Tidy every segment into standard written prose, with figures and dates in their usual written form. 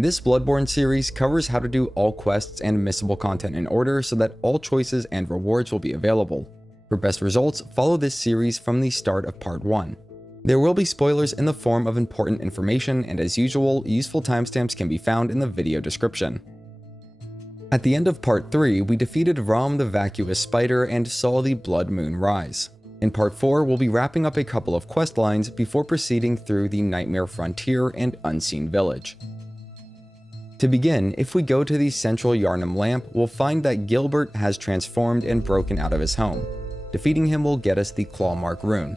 This Bloodborne series covers how to do all quests and missable content in order so that all choices and rewards will be available. For best results, follow this series from the start of part 1. There will be spoilers in the form of important information, and as usual, useful timestamps can be found in the video description. At the end of part 3, we defeated Rom the Vacuous Spider and saw the Blood Moon rise. In part 4, we'll be wrapping up a couple of questlines before proceeding through the Nightmare Frontier and Unseen Village. To begin, if we go to the central Yharnam lamp, we'll find that Gilbert has transformed and broken out of his home. Defeating him will get us the Clawmark rune.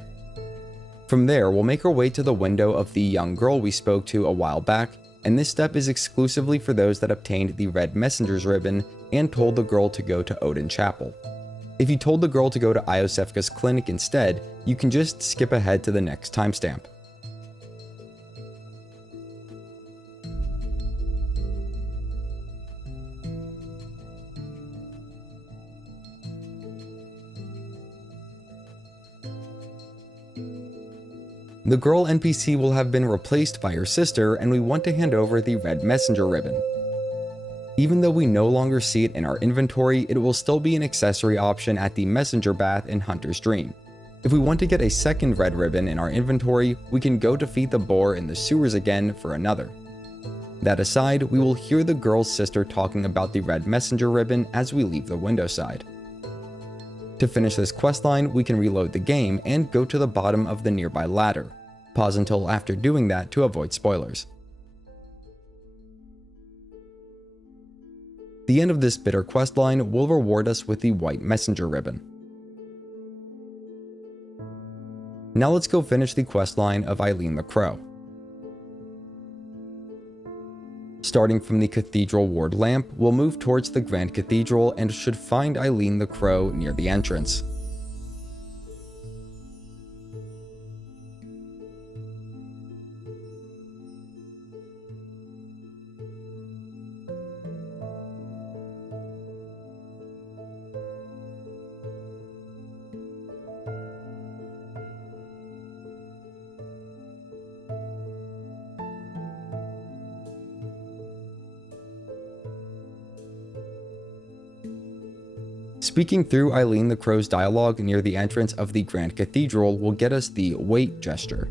From there, we'll make our way to the window of the young girl we spoke to a while back, and this step is exclusively for those that obtained the Red Messenger's ribbon and told the girl to go to Odin Chapel. If you told the girl to go to Iosefka's clinic instead, you can just skip ahead to the next timestamp. The girl NPC will have been replaced by her sister, and we want to hand over the Red Messenger ribbon. Even though we no longer see it in our inventory, it will still be an accessory option at the Messenger Bath in Hunter's Dream. If we want to get a second red ribbon in our inventory, we can go defeat the boar in the sewers again for another. That aside, we will hear the girl's sister talking about the Red Messenger ribbon as we leave the window side. To finish this questline, we can reload the game and go to the bottom of the nearby ladder. Pause until after doing that to avoid spoilers. The end of this bitter questline will reward us with the White Messenger ribbon. Now let's go finish the questline of Eileen the Crow. Starting from the Cathedral Ward lamp, we'll move towards the Grand Cathedral and should find Eileen the Crow near the entrance. Speaking through Eileen the Crow's dialogue near the entrance of the Grand Cathedral will get us the wait gesture.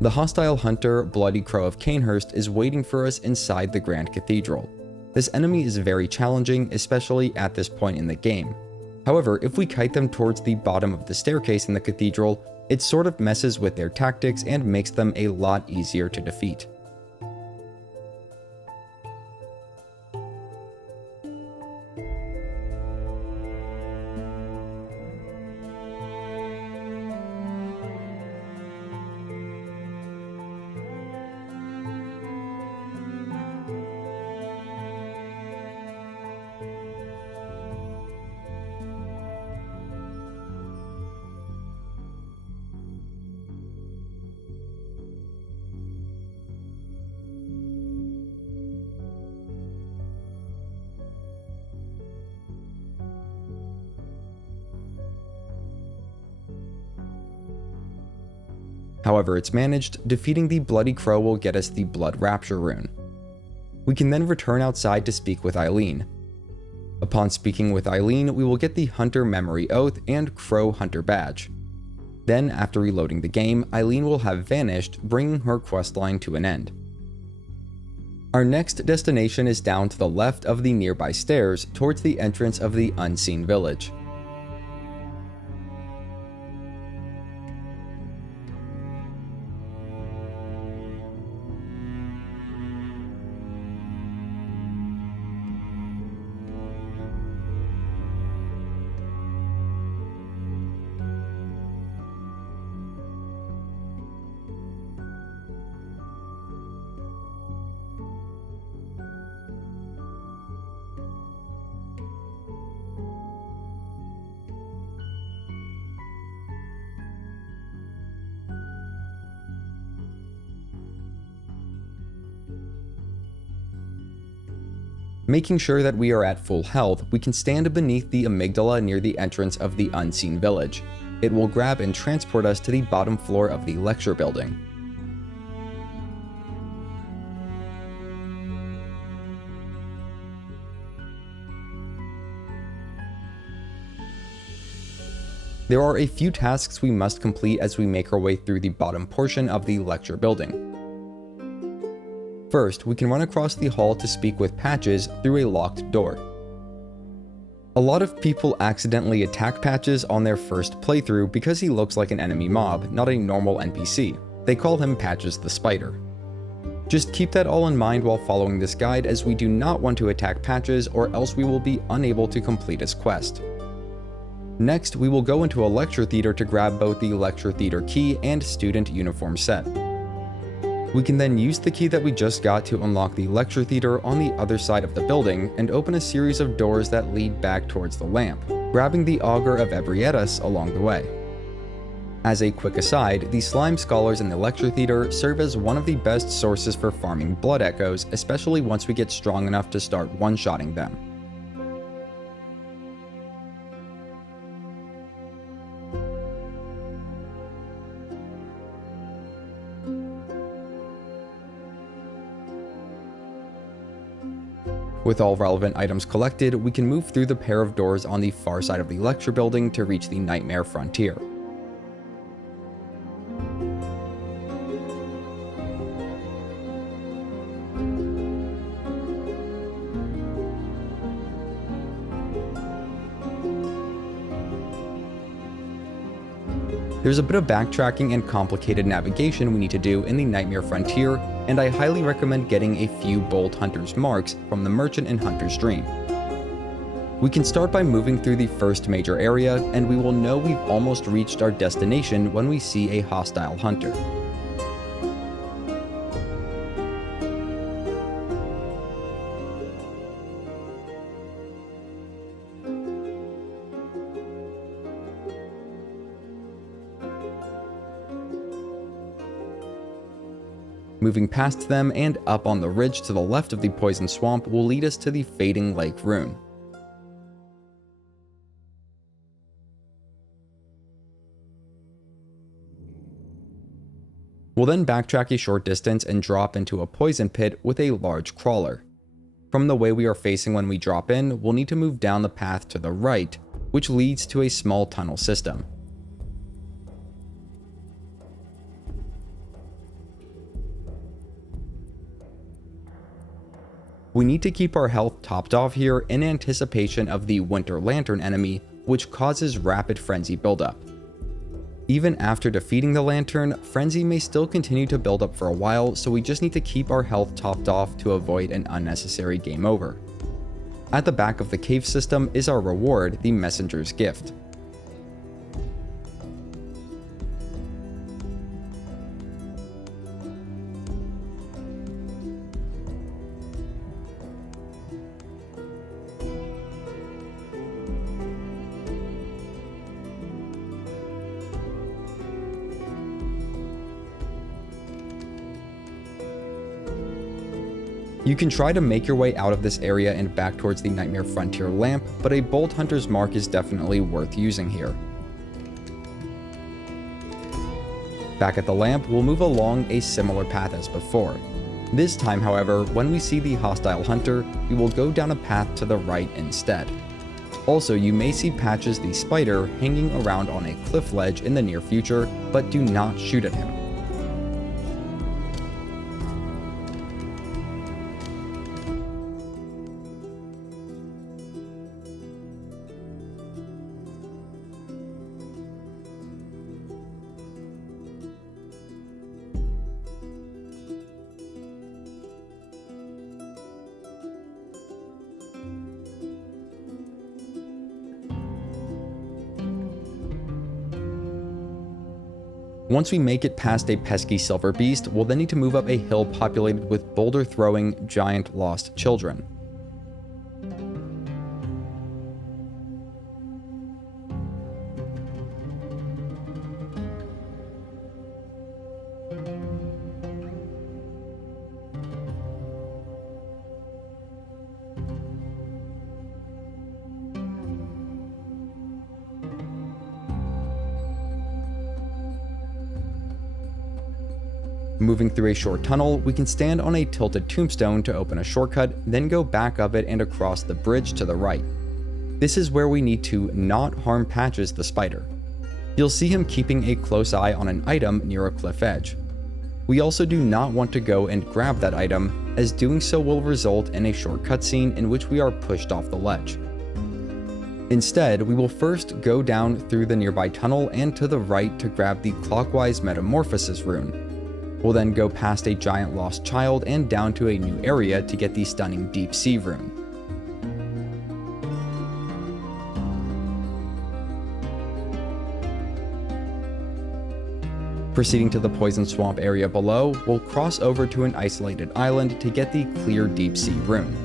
The hostile hunter, Bloody Crow of Canehurst, is waiting for us inside the Grand Cathedral. This enemy is very challenging, especially at this point in the game. However, if we kite them towards the bottom of the staircase in the cathedral, it sort of messes with their tactics and makes them a lot easier to defeat. However it's managed, defeating the Bloody Crow will get us the Blood Rapture rune. We can then return outside to speak with Eileen. Upon speaking with Eileen, we will get the Hunter Memory Oath and Crow Hunter Badge. Then, after reloading the game, Eileen will have vanished, bringing her questline to an end. Our next destination is down to the left of the nearby stairs, towards the entrance of the Unseen Village. Making sure that we are at full health, we can stand beneath the amygdala near the entrance of the Unseen Village. It will grab and transport us to the bottom floor of the lecture building. There are a few tasks we must complete as we make our way through the bottom portion of the lecture building. First, we can run across the hall to speak with Patches through a locked door. A lot of people accidentally attack Patches on their first playthrough because he looks like an enemy mob, not a normal NPC. They call him Patches the Spider. Just keep that all in mind while following this guide, as we do not want to attack Patches or else we will be unable to complete his quest. Next, we will go into a lecture theater to grab both the lecture theater key and student uniform set. We can then use the key that we just got to unlock the lecture theater on the other side of the building and open a series of doors that lead back towards the lamp, grabbing the Augur of Ebrietas along the way. As a quick aside, the slime scholars in the lecture theater serve as one of the best sources for farming blood echoes, especially once we get strong enough to start one-shotting them. With all relevant items collected, we can move through the pair of doors on the far side of the lecture building to reach the Nightmare Frontier. There's a bit of backtracking and complicated navigation we need to do in the Nightmare Frontier, and I highly recommend getting a few Bolt Hunter's marks from the Merchant and Hunter's Dream. We can start by moving through the first major area, and we will know we've almost reached our destination when we see a hostile hunter. Moving past them and up on the ridge to the left of the poison swamp will lead us to the fading Lake Rune. We'll then backtrack a short distance and drop into a poison pit with a large crawler. From the way we are facing when we drop in, we'll need to move down the path to the right, which leads to a small tunnel system. We need to keep our health topped off here in anticipation of the Winter Lantern enemy, which causes rapid frenzy buildup. Even after defeating the Lantern, frenzy may still continue to build up for a while, so we just need to keep our health topped off to avoid an unnecessary game over. At the back of the cave system is our reward, the Messenger's Gift. You can try to make your way out of this area and back towards the Nightmare Frontier lamp, but a Bolt Hunter's mark is definitely worth using here. Back at the lamp, we'll move along a similar path as before. This time, however, when we see the hostile hunter, we will go down a path to the right instead. Also, you may see Patches the Spider hanging around on a cliff ledge in the near future, but do not shoot at him. Once we make it past a pesky silver beast, we'll then need to move up a hill populated with boulder-throwing, giant lost children. Moving through a short tunnel, we can stand on a tilted tombstone to open a shortcut, then go back up it and across the bridge to the right. This is where we need to not harm Patches the Spider. You'll see him keeping a close eye on an item near a cliff edge. We also do not want to go and grab that item, as doing so will result in a short cutscene in which we are pushed off the ledge. Instead, we will first go down through the nearby tunnel and to the right to grab the Clockwise Metamorphosis rune. We'll then go past a giant lost child and down to a new area to get the stunning Deep Sea rune. Proceeding to the Poison Swamp area below, we'll cross over to an isolated island to get the Clear Deep Sea rune.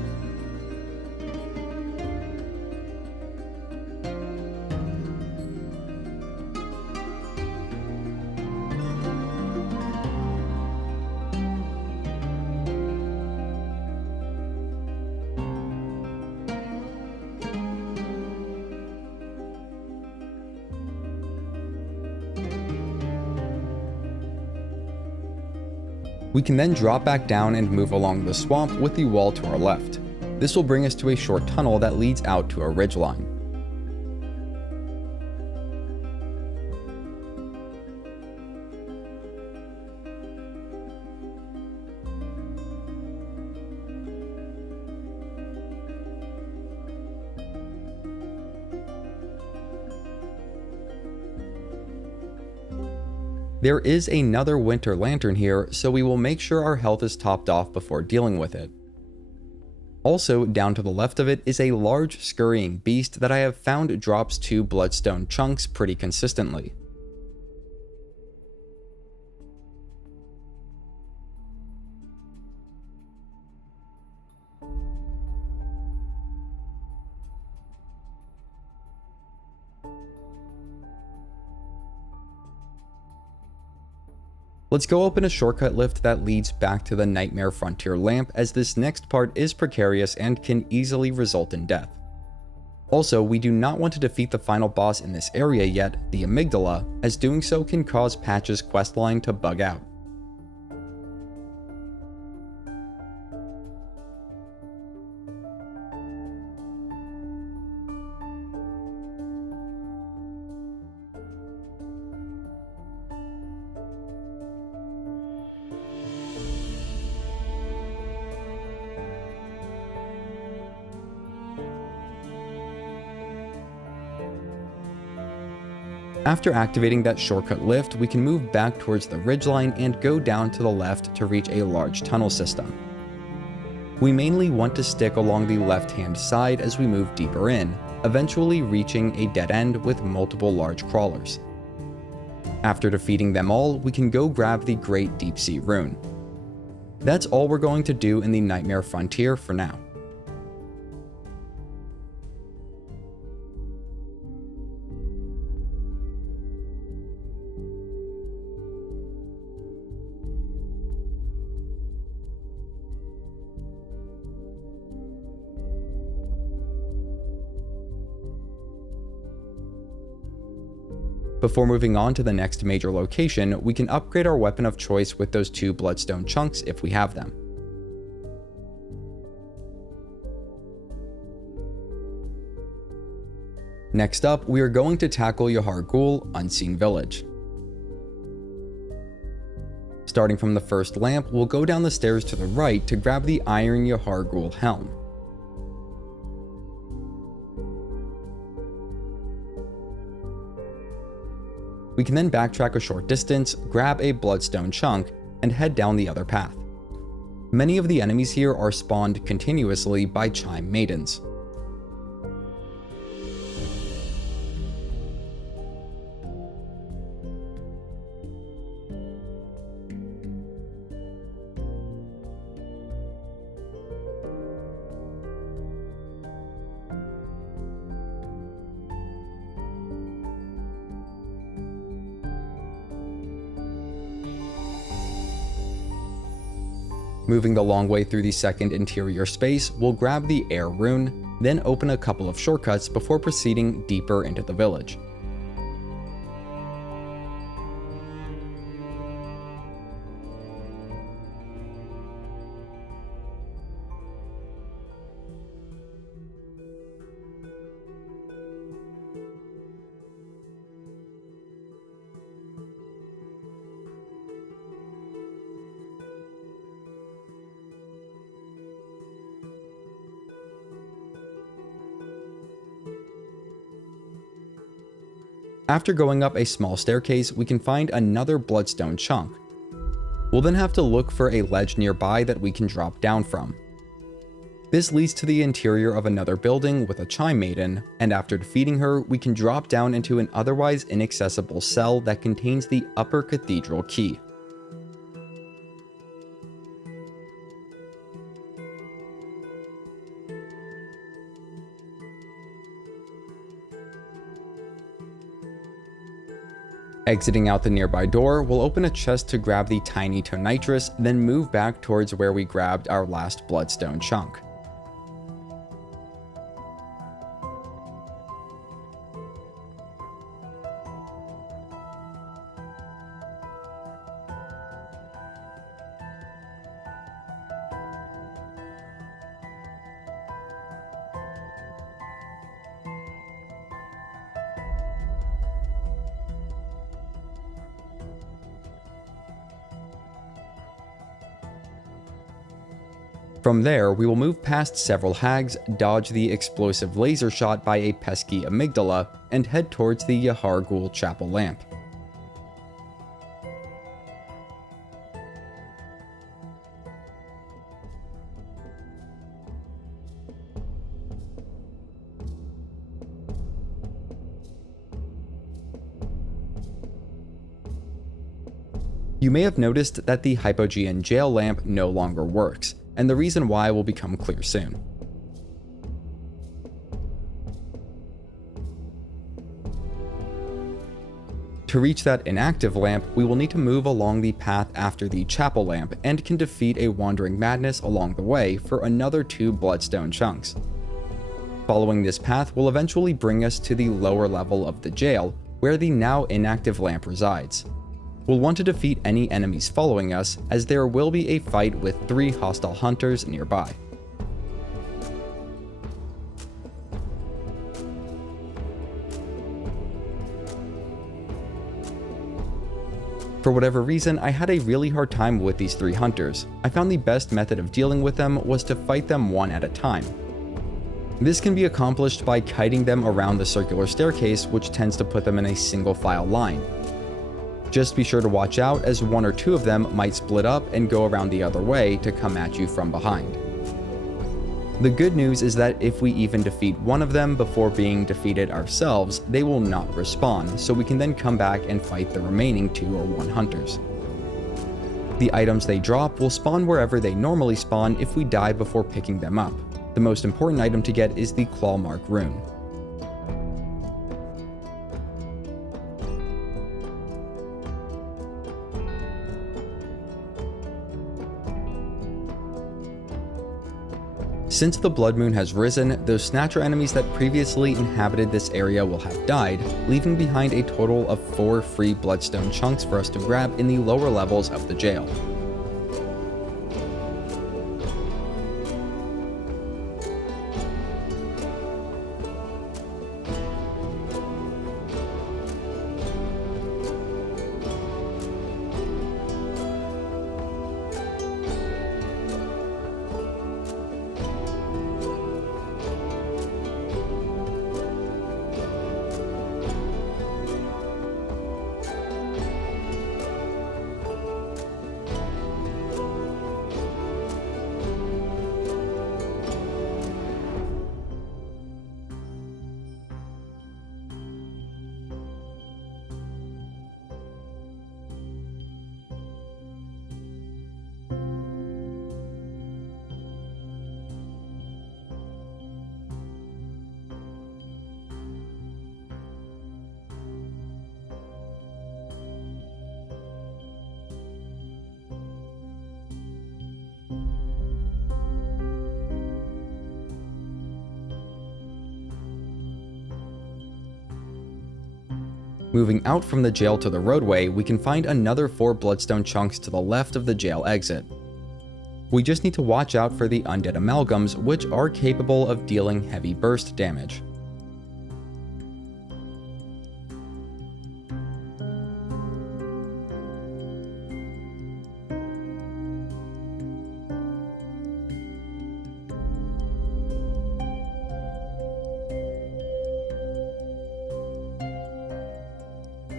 We can then drop back down and move along the swamp with the wall to our left. This will bring us to a short tunnel that leads out to a ridgeline. There is another winter lantern here, so we will make sure our health is topped off before dealing with it. Also, down to the left of it is a large scurrying beast that I have found drops 2 bloodstone chunks pretty consistently. Let's go open a shortcut lift that leads back to the Nightmare Frontier lamp, as this next part is precarious and can easily result in death. Also, we do not want to defeat the final boss in this area yet, the amygdala, as doing so can cause Patch's questline to bug out. After activating that shortcut lift, we can move back towards the ridgeline and go down to the left to reach a large tunnel system. We mainly want to stick along the left-hand side as we move deeper in, eventually reaching a dead end with multiple large crawlers. After defeating them all, we can go grab the Great Deep Sea rune. That's all we're going to do in the Nightmare Frontier for now. Before moving on to the next major location, we can upgrade our weapon of choice with those 2 bloodstone chunks if we have them. Next up, we are going to tackle Yahar'gul Unseen Village. Starting from the first lamp, we'll go down the stairs to the right to grab the Iron Yahar'gul helm. We can then backtrack a short distance, grab a bloodstone chunk, and head down the other path. Many of the enemies here are spawned continuously by Chime Maidens. Moving the long way through the second interior space, we'll grab the Air rune, then open a couple of shortcuts before proceeding deeper into the village. After going up a small staircase, we can find another bloodstone chunk. We'll then have to look for a ledge nearby that we can drop down from. This leads to the interior of another building with a Chime Maiden, and after defeating her, we can drop down into an otherwise inaccessible cell that contains the upper Cathedral key. Exiting out the nearby door, we'll open a chest to grab the tiny Tonitrus, then move back towards where we grabbed our last bloodstone chunk. From there, we will move past several hags, dodge the explosive laser shot by a pesky amygdala, and head towards the Yahar'gul chapel lamp. You may have noticed that the Hypogean jail lamp no longer works, and the reason why will become clear soon. To reach that inactive lamp, we will need to move along the path after the chapel lamp and can defeat a wandering madness along the way for another 2 bloodstone chunks. Following this path will eventually bring us to the lower level of the jail, where the now inactive lamp resides. We'll want to defeat any enemies following us, as there will be a fight with 3 hostile hunters nearby. For whatever reason, I had a really hard time with these 3 hunters. I found the best method of dealing with them was to fight them one at a time. This can be accomplished by kiting them around the circular staircase, which tends to put them in a single file line. Just be sure to watch out, as 1 or 2 of them might split up and go around the other way to come at you from behind. The good news is that if we even defeat one of them before being defeated ourselves, they will not respawn, so we can then come back and fight the remaining 2 or 1 hunters. The items they drop will spawn wherever they normally spawn if we die before picking them up. The most important item to get is the Clawmark rune. Since the blood moon has risen, those Snatcher enemies that previously inhabited this area will have died, leaving behind a total of 4 free bloodstone chunks for us to grab in the lower levels of the jail. Moving out from the jail to the roadway, we can find another 4 bloodstone chunks to the left of the jail exit. We just need to watch out for the undead amalgams, which are capable of dealing heavy burst damage.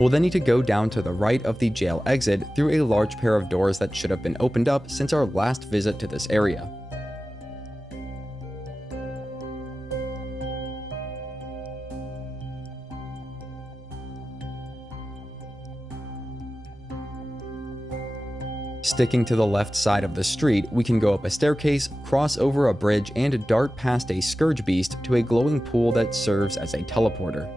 We'll then need to go down to the right of the jail exit through a large pair of doors that should have been opened up since our last visit to this area. Sticking to the left side of the street, we can go up a staircase, cross over a bridge, and dart past a scourge beast to a glowing pool that serves as a teleporter.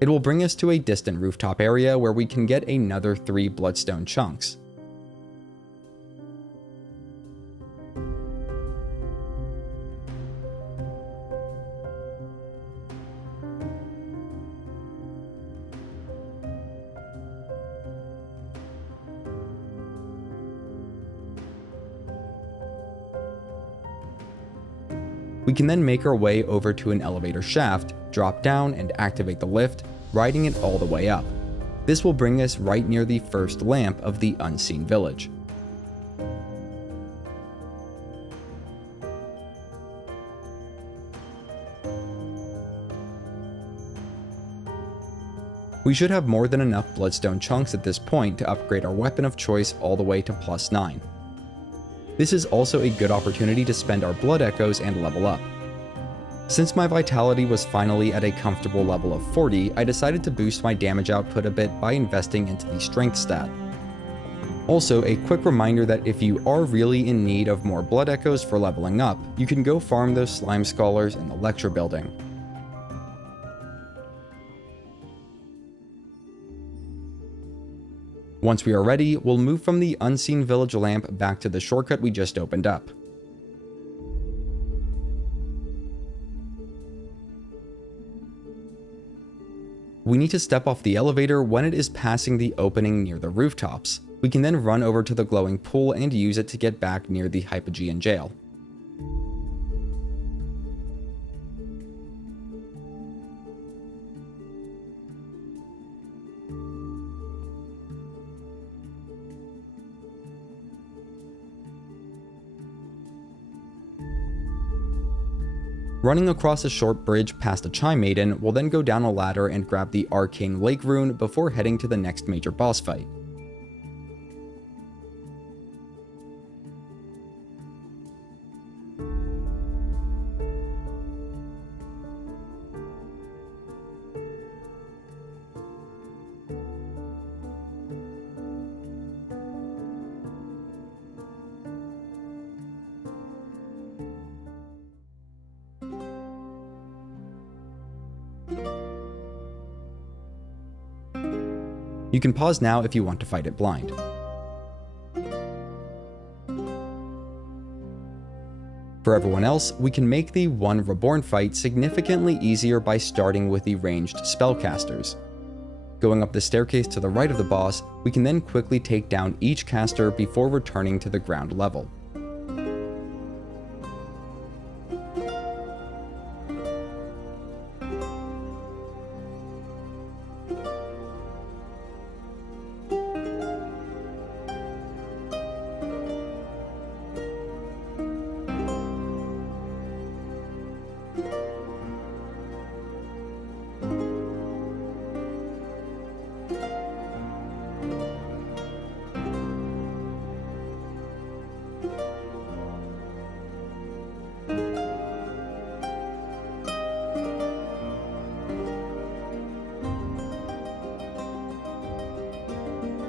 It will bring us to a distant rooftop area where we can get another 3 bloodstone chunks. We can then make our way over to an elevator shaft, drop down and activate the lift, riding it all the way up. This will bring us right near the first lamp of the unseen village. We should have more than enough bloodstone chunks at this point to upgrade our weapon of choice all the way to +9. This is also a good opportunity to spend our blood echoes and level up. Since my vitality was finally at a comfortable level of 40, I decided to boost my damage output a bit by investing into the strength stat. Also, a quick reminder that if you are really in need of more blood echoes for leveling up, you can go farm those slime scholars in the lecture building. Once we are ready, we'll move from the unseen village lamp back to the shortcut we just opened up. We need to step off the elevator when it is passing the opening near the rooftops. We can then run over to the glowing pool and use it to get back near the Hypogean jail. Running across a short bridge past a Chime Maiden, we'll then go down a ladder and grab the Arcane Lake Rune before heading to the next major boss fight. You can pause now if you want to fight it blind. For everyone else, we can make the One Reborn fight significantly easier by starting with the ranged spellcasters. Going up the staircase to the right of the boss, we can then quickly take down each caster before returning to the ground level.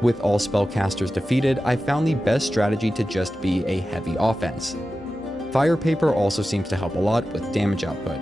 With all spellcasters defeated, I found the best strategy to just be a heavy offense. Fire Paper also seems to help a lot with damage output.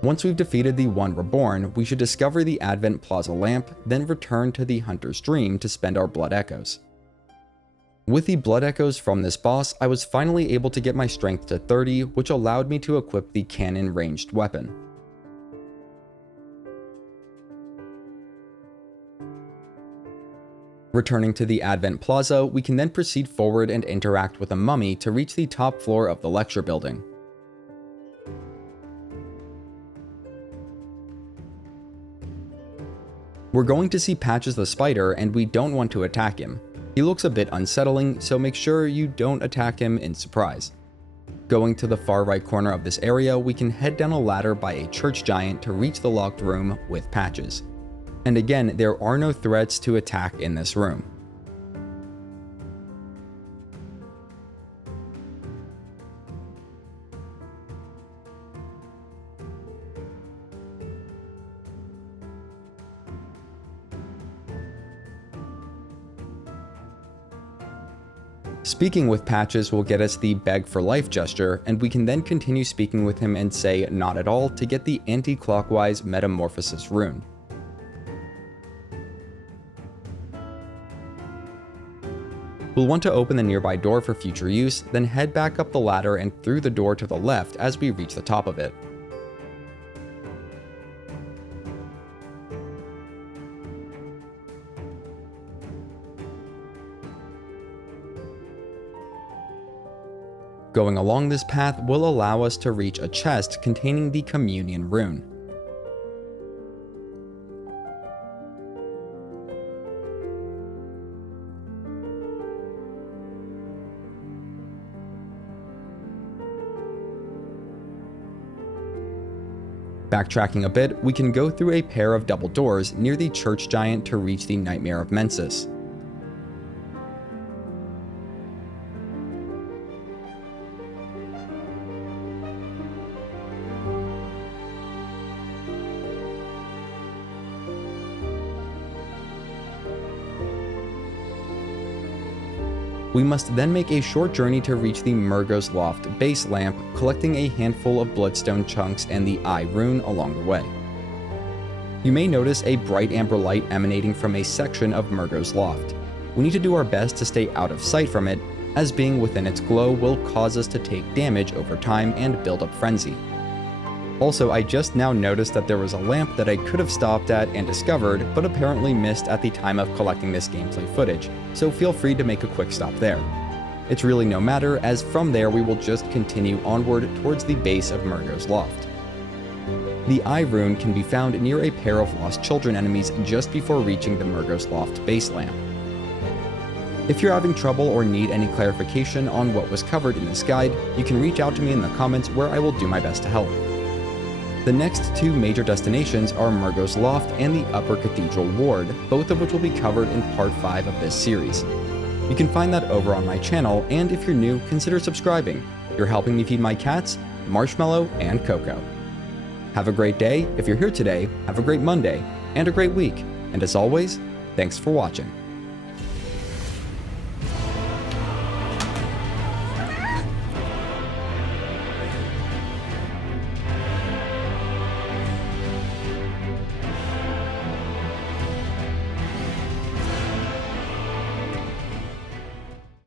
Once we've defeated the One Reborn, we should discover the Advent Plaza lamp, then return to the Hunter's Dream to spend our blood echoes. With the blood echoes from this boss, I was finally able to get my strength to 30, which allowed me to equip the cannon ranged weapon. Returning to the Advent Plaza, we can then proceed forward and interact with a mummy to reach the top floor of the lecture building. We're going to see Patches the Spider, and we don't want to attack him. He looks a bit unsettling, so make sure you don't attack him in surprise. Going to the far right corner of this area, we can head down a ladder by a church giant to reach the locked room with Patches. And again, there are no threats to attack in this room. Speaking with Patches will get us the beg for life gesture, and we can then continue speaking with him and say not at all to get the anti-clockwise Metamorphosis rune. We'll want to open the nearby door for future use, then head back up the ladder and through the door to the left as we reach the top of it. Going along this path will allow us to reach a chest containing the Communion rune. Backtracking a bit, we can go through a pair of double doors near the church giant to reach the Nightmare of Mensis. We must then make a short journey to reach the Mergo's Loft base lamp, collecting a handful of bloodstone chunks and the Eye rune along the way. You may notice a bright amber light emanating from a section of Mergo's Loft. We need to do our best to stay out of sight from it, as being within its glow will cause us to take damage over time and build up frenzy. Also, I just now noticed that there was a lamp that I could have stopped at and discovered, but apparently missed at the time of collecting this gameplay footage, so feel free to make a quick stop there. It's really no matter, as from there we will just continue onward towards the base of Mergo's Loft. The Eye rune can be found near a pair of lost children enemies just before reaching the Mergo's Loft base lamp. If you're having trouble or need any clarification on what was covered in this guide, you can reach out to me in the comments where I will do my best to help. The next two major destinations are Mergo's Loft and the Upper Cathedral Ward, both of which will be covered in part 5 of this series. You can find that over on my channel, and if you're new, consider subscribing. You're helping me feed my cats, Marshmallow, and Coco. Have a great day. If you're here today, have a great Monday, and a great week. And as always, thanks for watching.